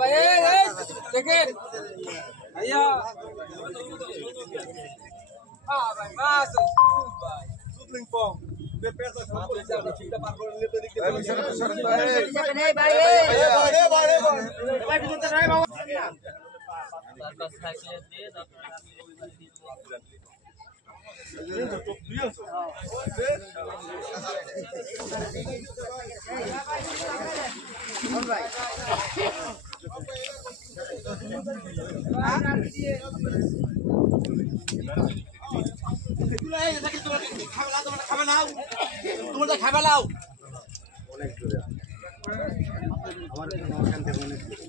ভাই দেখেন ভাইয়া ভাই মাছ ভাই সুপ্রিম পং পেপেসা খাওয়া ঠিকটা পার করে নিতে দিকে এই ভাই ভাই ভিতরে রে বাবা তার কাছে খাইছে দিয়ে খাবে লাও অনেক দূরে আমার এখান থেকে অনেক দূরে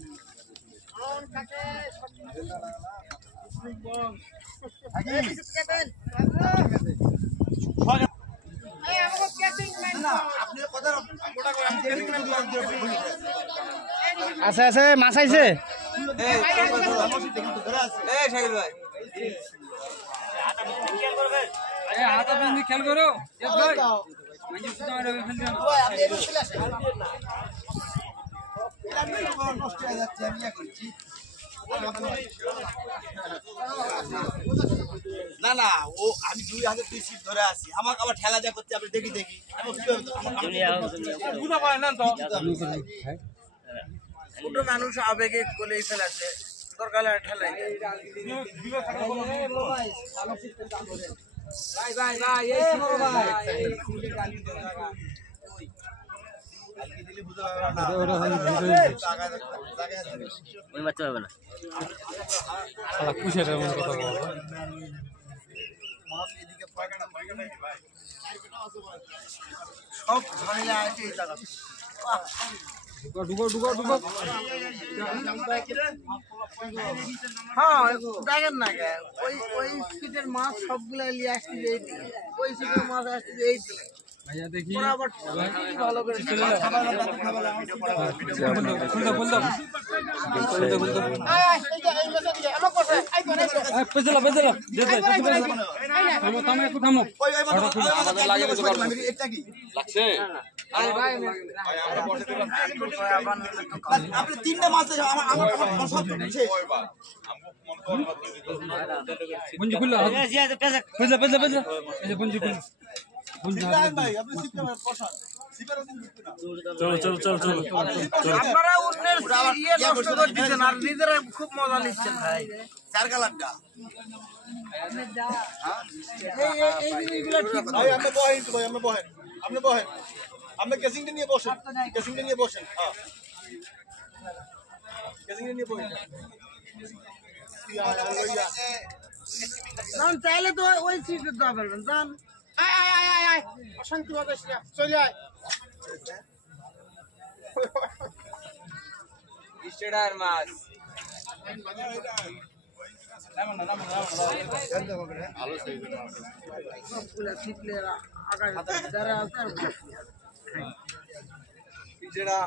আছে আছে মাছ আইছে খেয়াল করো নষ্ট হয়ে যাচ্ছে আমি করছি না না ও আমি 2 হাতে 2 সিট ধরে আছি আমাকে আবার ঠেলা যা করতে আপনি দেখি ছোট মানুষ আবেগে কোলেই ফেলাছে দরকারে ঠেলাই ভাই ভাই ভাই এই শুনো ভাই ওই বাচ্চা হবে না শালা কুশের এমন কথা বলে সব ঝামেলা আছে এই জায়গা ডুবো ডুবো ডুবো হ্যাঁ দেখেন না ওই সিটের মাছ সবগুলা নিয়ে আসছে এইদিকে ওই সিটের মাছ আসছে এইদিকে ভাইয়া দেখি ভালো করে আপনি 3টা মাছ পুঞ্জি খুললো পেজলা পেজলা পেজলা এই পুঞ্জি খুললো চলো চলো চলো চলো আপনারা উঠনের ইয়ে নষ্ট করে দিচ্ছেন আর নিজেরা খুব মজা নিচ্ছেন ভাই 4 কালারটা এই জিনিসগুলো ঠিক ভাই আমরা বহেন তো ভাই আমরা বহেন আপনি বহেন আপনি কেসিংটা নিয়ে বসেন কেসিংটা নিয়ে বসেন হ্যাঁ কেসিংটা নিয়ে বসেন নাম চাইলে তো ওই সিটে দাও পারবেন জান আয় অশান্তি হবে চলে আয় স্টেডার মাছ সবগুলা শিখলে আকাশে যারা আছে যেটা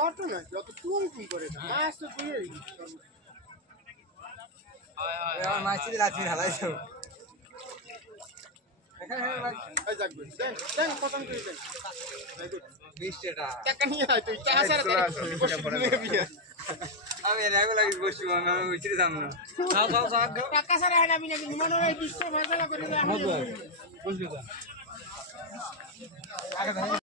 অটো না যত তুই করে মাছ তো তুই মাছি রাখি হালাইছো পছন্দ করে দেন 20 টাকা টাকা নিয়ে আয় তুই টাকা ছাড়া আমি এলাকা লাগি বসি আমি উচিত দাম না যাও যাও যাও টাকা ছাড়া হয় না আমি নাকি মনে হয় 20 টাকা করে